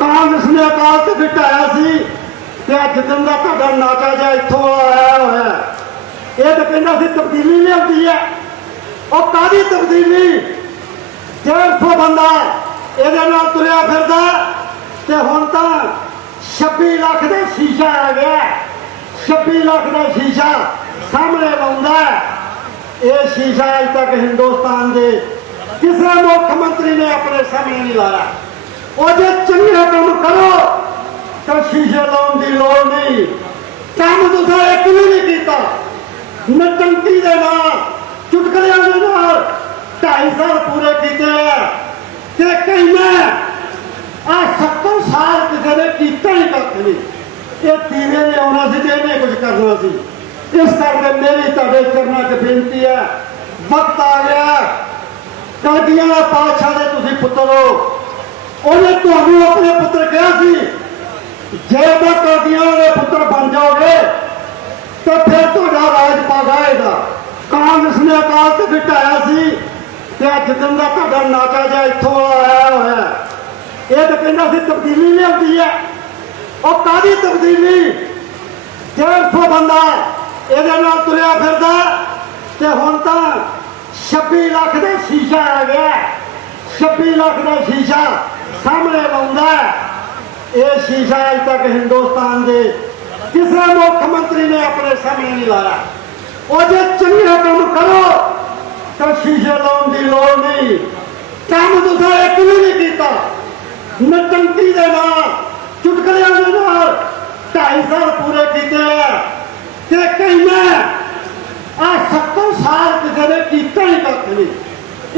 ਕਾਂਗਰਸ ਨੇ ਅਕਾਲ ਤੇ ਘਟਾਇਆ ਸੀ ਤੇ ਅੱਜ ਦਿਨ ਦਾ ਤੁਹਾਡਾ ਨਾਟਾ ਜਿਹਾ ਇੱਥੋਂ ਆਇਆ ਹੋਇਆ। ਇਹ ਤਾਂ ਕਹਿੰਦਾ ਸੀ ਤਬਦੀਲੀ ਲਿਆਉਂਦੀ ਹੈ। ਉਹ ਕਾਦੀ ਤਬਦੀਲੀ? 150 ਬੰਦਾ ਇਹਦੇ ਨਾਲ ਤੁਰਿਆ ਫਿਰਦਾ ਤੇ ਹੁਣ ਤਾਂ 26 ਲੱਖ ਦਾ ਸ਼ੀਸ਼ਾ ਆ ਗਿਆ। 26 ਲੱਖ ਦਾ ਸ਼ੀਸ਼ਾ ਸਾਹਮਣੇ ਲਾਉਂਦਾ ਇਹ ਸ਼ੀਸ਼ਾ ਅਜ ਤੱਕ ਹਿੰਦੁਸਤਾਨ ਦੇ ਕਿਸੇ ਮੁੱਖ ਮੰਤਰੀ ਨੇ ਆਪਣੇ ਸਾਹਮਣੇ ਨਹੀਂ ਲਾਇਆ। ਉਹ ਜੇ ਚੰਗੇ ਕੰਮ ਕਰੋ। ਤਾਂ ਸ਼ੀਸ਼ੇ ਲਾਉਣ ਦੀ ਲੋੜ ਨਹੀਂ। ਕੰਮ ਤੁਸੀਂ ਇੱਕ ਵੀ ਨਹੀਂ ਕੀਤਾ। ਨਟੰਕੀ ਦੇ ਨਾਲ, ਚੁਟਕਲਿਆਂ ਦੇ ਨਾਲ 2.5 ਸਾਲ ਪੂਰੇ ਕੀਤੇ ਆ। ਤੇ ਕਹਿੰਦਾ ਆ 70 ਸਾਲ ਕਿਸੇ ਨੇ ਕੀਤਾ ਹੀ ਕੱਖ ਨਹੀਂ। ਇਹ ਤੀਰੇ ਨੇ ਆਉਣਾ ਸੀ ਤੇ ਇਹਨੇ ਕੁਝ ਕਰਨਾ ਸੀ। ਇਸ ਕਰਕੇ ਮੇਰੀ ਤੁਹਾਡੇ ਚਰਨਾਂ 'ਚ ਬੇਨਤੀ ਹੈ, ਵਕਤ ਆ ਗਿਆ। ਕਲਗੀਆਂ ਦਾ ਪਾਤਸ਼ਾਹ ਦੇ ਤੁਸੀਂ ਪੁੱਤਰ ਹੋ। ਉਹਨੇ ਤੁਹਾਨੂੰ ਆਪਣੇ ਪੁੱਤਰ ਕਿਹਾ ਸੀ ਜੇ ਤਾਂ ਕਲਗੀਆਂ ਦੇ ਪੁੱਤਰ ਬਣ ਜਾਓਗੇ, ਤਾਂ ਫਿਰ ਤੁਹਾਡਾ ਰਾਜ ਪਾਗਾਏਗਾ ਕਾਂਗਰਸ ਨੇ ਅਕਾਲ ਤੇ ਘਟਾਇਆ ਸੀ ਤੇ ਅੱਜ ਦਿਨ ਦਾ ਤੁਹਾਡਾ ਨਾਟਾ ਜਿਹਾ ਇੱਥੋਂ ਆਇਆ ਹੋਇਆ ਇਹ ਤਾਂ ਕਹਿੰਦਾ ਸੀ ਤਬਦੀਲੀ ਲਿਆਉਂਦੀ ਹੈ। ਉਹ ਕਾਦੀ ਤਬਦੀਲੀ? 150 ਬੰਦਾ ਇਹਦੇ ਨਾਲ ਤੁਰਿਆ ਫਿਰਦਾ ਤੇ ਹੁਣ ਤਾਂ 26 ਲੱਖ ਦਾ ਸ਼ੀਸ਼ਾ ਆ ਗਿਆ। 26 ਲੱਖ ਦਾ ਸ਼ੀਸ਼ਾ। ਸਾਹਮਣੇ ਲਾਉਂਦਾ ਇਹ ਸ਼ੀਸ਼ਾ ਅਜ ਤੱਕ ਹਿੰਦੁਸਤਾਨ ਦੇ ਕਿਸੇ ਮੁੱਖ ਮੰਤਰੀ ਨੇ ਆਪਣੇ ਸਾਹਮਣੇ ਨਹੀਂ ਲਾਇਆ। ਉਹ ਜੇ ਚੰਗੇ ਕੰਮ ਕਰੋ, ਤਾਂ ਸ਼ੀਸ਼ੇ ਲਾਉਣ ਦੀ ਲੋੜ ਨਹੀਂ। ਕੰਮ ਤੁਸੀਂ ਇੱਕ ਵੀ ਨਹੀਂ ਕੀਤਾ। ਨਟੰਕੀ ਦੇ ਨਾਲ, ਚੁਟਕਲਿਆਂ ਦੇ ਨਾਲ 2.5 ਸਾਲ ਪੂਰੇ ਕੀਤੇ ਆ। ਤੇ ਕਹਿੰਦਾ ਆ 70 ਸਾਲ ਕਿਸੇ ਨੇ ਕੀਤਾ ਹੀ ਕੱਖ ਨਹੀਂ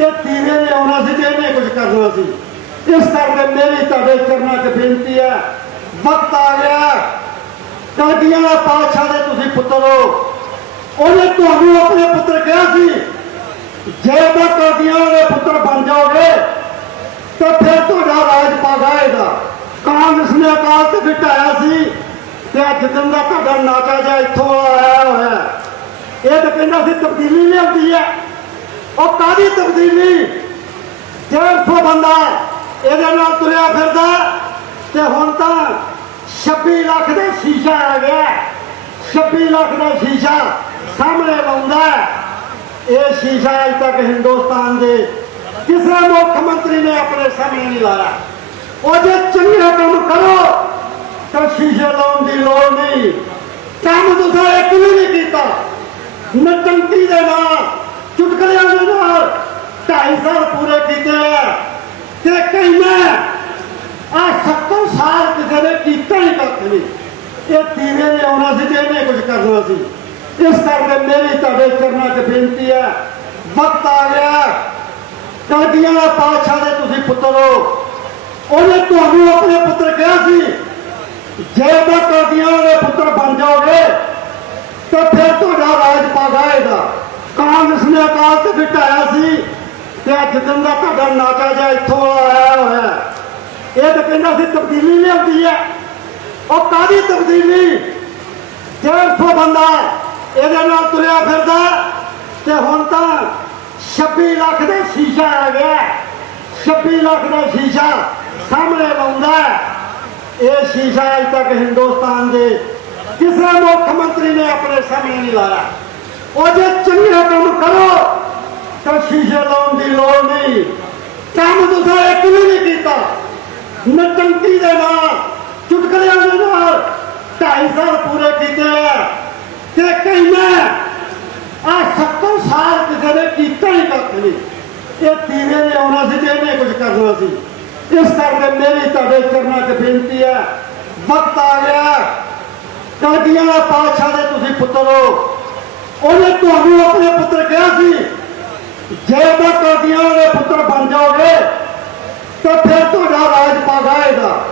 ਇਹ ਤੀਰੇ ਨੇ ਆਉਣਾ ਸੀ ਤੇ ਇਹਨੇ ਕੁਝ ਕਰਨਾ ਸੀ। ਇਸ ਕਰਕੇ ਮੇਰੀ ਤੁਹਾਡੇ ਚਰਨਾਂ 'ਚ ਬੇਨਤੀ ਹੈ ਵਕਤ ਆ ਗਿਆ। ਕਾਦੀਆਂ ਦਾ ਪਾਤਸ਼ਾਹ ਦੇ ਤੁਸੀਂ ਪੁੱਤਰ ਹੋ। ਉਹਨੇ ਤੁਹਾਨੂੰ ਆਪਣੇ ਪੁੱਤਰ ਕਿਹਾ ਸੀ, ਜੇ ਤਾਂ ਕਲਗੀਆਂ ਦੇ ਪੁੱਤਰ ਬਣ ਜਾਓਗੇ, ਤਾਂ ਫਿਰ ਤੁਹਾਡਾ ਰਾਜ ਪਾਗਾਏਗਾ ਕਾਂਗਰਸ ਨੇ ਅਕਾਲ ਤੇ ਘਟਾਇਆ ਸੀ, ਤੇ ਅੱਜ ਦਿਨ ਦਾ ਤੁਹਾਡਾ ਨਾਟਾ ਜਿਹਾ ਇੱਥੋਂ ਆਇਆ ਹੋਇਆ ਇਹ ਤਾਂ ਕਹਿੰਦਾ ਸੀ, ਤਬਦੀਲੀ ਲਿਆਉਂਦੀ ਹੈ। ਉਹ ਕਾਦੀ ਤਬਦੀਲੀ? 150 ਬੰਦਾ ਇਹਦੇ ਨਾਲ ਤੁਰਿਆ ਫਿਰਦਾ ਤੇ ਹੁਣ ਤਾਂ 26 ਲੱਖ ਦਾ ਸ਼ੀਸ਼ਾ ਆ ਗਿਆ। 26 ਲੱਖ ਦਾ ਸ਼ੀਸ਼ਾ ਸਾਹਮਣੇ ਲਾਉਂਦਾ ਇਹ ਸ਼ੀਸ਼ਾ ਅਜ ਤੱਕ ਹਿੰਦੁਸਤਾਨ ਦੇ ਕਿਸੇ ਮੁੱਖ ਮੰਤਰੀ ਨੇ ਆਪਣੇ ਸਾਹਮਣੇ ਨਹੀਂ ਲਾਇਆ। ਉਹ ਜੇ ਚੰਗਾ ਕੰਮ ਕਰੋ, ਤਾਂ ਸ਼ੀਸ਼ੇ ਲਾਉਣ ਦੀ ਲੋੜ ਨਹੀਂ। ਕੰਮ ਤੁਸੀਂ ਇੱਕ ਵੀ ਨਹੀਂ ਕੀਤਾ। ਨਟੰਕੀ ਦੇ ਨਾਲ, ਚੁਟਕਲਿਆਂ ਦੇ ਨਾਲ 2.5 ਸਾਲ ਪੂਰੇ ਕੀਤੇ ਆ ਤੇ ਕਹਿੰਦਾ ਆ 70 ਸਾਲ ਕਿਸੇ ਨੇ ਕੀਤਾ ਹੀ ਕੱਖ ਨਹੀਂ ਇਹ ਤੀਰੇ ਆਉਣਾ ਸੀ ਤੇ ਇਹਨੇ ਕੁਝ ਕਰਨਾ ਸੀ। ਇਸ ਕਰਕੇ ਮੇਰੀ ਤੁਹਾਡੇ ਚਰਨਾਂ 'ਚ ਬੇਨਤੀ ਹੈ ਵਕਤ ਆ ਗਿਆ। ਕਾਦੀਆਂ ਦਾ ਪਾਤਸ਼ਾਹ ਦੇ ਤੁਸੀਂ ਪੁੱਤਰ ਹੋ। ਉਹਨੇ ਤੁਹਾਨੂੰ ਆਪਣੇ ਪੁੱਤਰ ਕਿਹਾ ਸੀ, ਜੇ ਤਾਂ ਕਾਦੀਆਂ ਦੇ ਪੁੱਤਰ ਬਣ ਜਾਓਗੇ, ਤਾਂ ਫਿਰ ਤੁਹਾਡਾ ਰਾਜ ਪਾਗਾਏਗਾ ਕਾਂਗਰਸ ਨੇ ਅਕਾਲ ਤੇ ਘਟਾਇਆ ਸੀ? ਤੇ ਅੱਜ ਦਿਨ ਦਾ ਤੁਹਾਡਾ ਨਾਟਾ ਜਿਹਾ ਇੱਥੋਂ ਆਇਆ ਹੋਇਆ। ਇਹ ਤਾਂ ਕਹਿੰਦਾ ਸੀ, ਤਬਦੀਲੀ ਲਿਆਉਂਦੀ ਹੈ। ਉਹ ਕਾਦੀ ਤਬਦੀਲੀ? ਡੇਢ ਸੌ ਬੰਦਾ ਇਹਦੇ ਨਾਲ ਤੁਰਿਆ ਫਿਰਦਾ ਤੇ ਹੁਣ ਤਾਂ 26 ਲੱਖ ਦਾ ਸ਼ੀਸ਼ਾ ਆ ਗਿਆ। 26 ਲੱਖ ਦਾ ਸ਼ੀਸ਼ਾ ਸਾਹਮਣੇ ਲਾਉਂਦਾ ਇਹ ਸ਼ੀਸ਼ਾ ਅਜ ਤੱਕ ਹਿੰਦੁਸਤਾਨ ਦੇ ਕਿਸੇ ਮੁੱਖ ਮੰਤਰੀ ਨੇ ਆਪਣੇ ਸਾਹਮਣੇ ਨਹੀਂ ਲਾਇਆ। ਉਹ ਜੇ ਚੰਗੇ ਕੰਮ ਕਰੋ, ਤਾਂ ਸ਼ੀਸ਼ੇ ਲਾਉਣ ਦੀ ਲੋੜ ਨਹੀਂ। ਕੰਮ ਤੁਸੀਂ ਇੱਕ ਵੀ ਨਹੀਂ ਕੀਤਾ। ਨਟੰਕੀ ਦੇ ਨਾਲ ਚੁਟਕਲਿਆਂ ਦੇ ਨਾਲ 250 ਸਾਲ ਪੂਰੇ ਕੀਤੇ ਆ। ਤੇ ਕਹਿੰਦਾ ਆ 70 ਸਾਲ ਕਿਸੇ ਨੇ ਕੀਤਾ ਹੀ ਕੱਖ ਨਹੀਂ। ਇਹ ਤੀਰੇ ਨੇ ਆਉਣਾ ਸੀ ਤੇ ਇਹਨੇ ਕੁਝ ਕਰਨਾ ਸੀ। ਇਸ ਕਰਕੇ ਮੇਰੀ ਤੁਹਾਡੇ ਚਰਨਾਂ 'ਚ ਬੇਨਤੀ ਹੈ ਵਕਤ ਆ ਗਿਆ। ਕਾਦੀਆਂ ਦਾ ਪਾਸ਼ਾ ਦੇ ਤੁਸੀਂ ਪੁੱਤਰ ਹੋ। ਉਹਨੇ ਤੁਹਾਨੂੰ ਆਪਣੇ ਪੁੱਤਰ ਕਿਹਾ ਸੀ, ਜੇ ਮੈਂ ਕਾਦੀਆਂ ਦੇ ਪੁੱਤਰ ਬਣ ਜਾਓਗੇ, ਤਾਂ ਫਿਰ ਤੁਹਾਡਾ ਰਾਜ ਪਾਗਾ ਇਹਦਾ